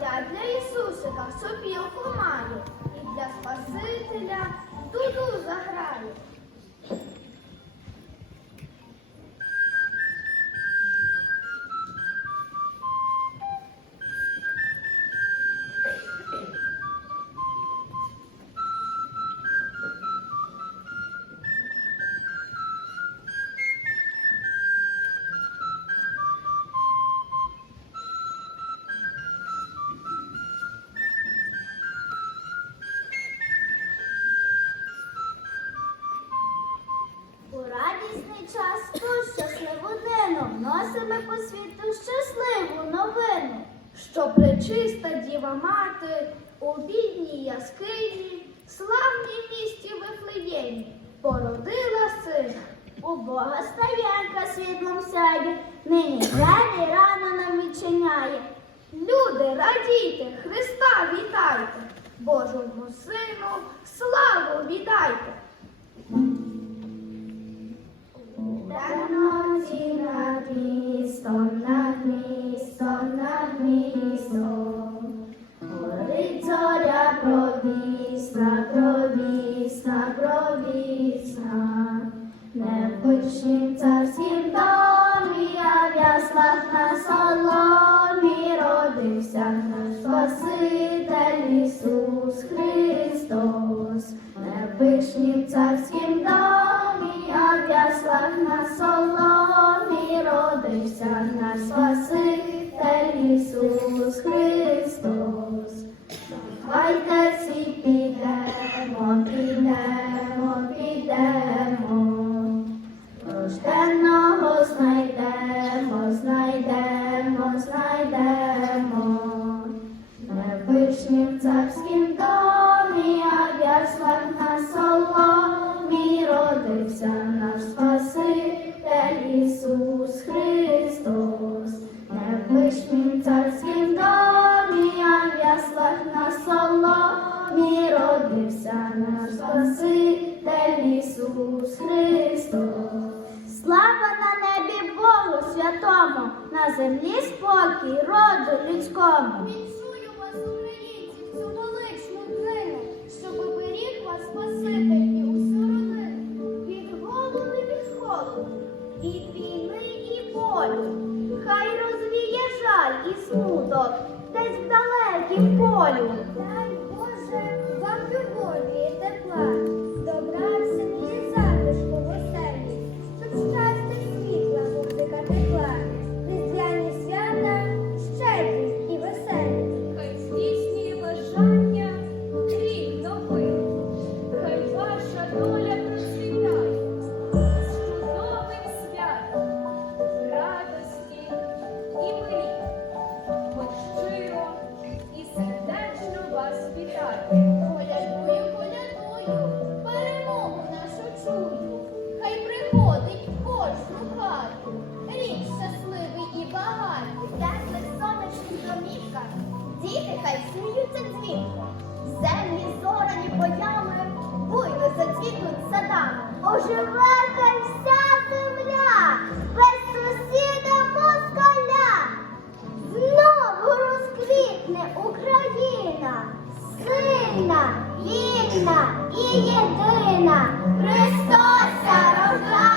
дядя Ісусика сопілку має, і для Спасителя дуду заграє. Носимо по світу щасливу новину, що пречиста діва мати у бідній яскині, славній місті Вифлеємі, породила сина. У Бога стаєнка світлом сяє, нині день і рано нам. Люди, радійте, Христа вітайте, Божому сину славу віддайте. Пишнім царським домі, а в яслах на соломі родився наш Спаситель Ісус Христос. Не пишнім царським домі, а в яслах на соломі родився наш Спаситель Ісус Христос. Рожденого знайдемо, знайдемо, знайдемо. Не вишнім царськім домі, а в яслах на соломі родився наш Спаситель Ісус Христос. Не вишнім царськім домі, а в яслах на соломі родився наш Спаситель Ісус Христос. Слава на небі Богу святому, на землі спокій роду людському. Віншую вас, українці, в цю величну днину, щоб оберіг вас Спаситель і усю родину. Від голоду від холоду, від війни і болю. Хай розвіє жаль і смуток десь в далекім полю. світуть садами. Оживе та вся земля, без сусіда москаля. Знову розквітне Україна, сильна, вільна і єдина. Христося Рога.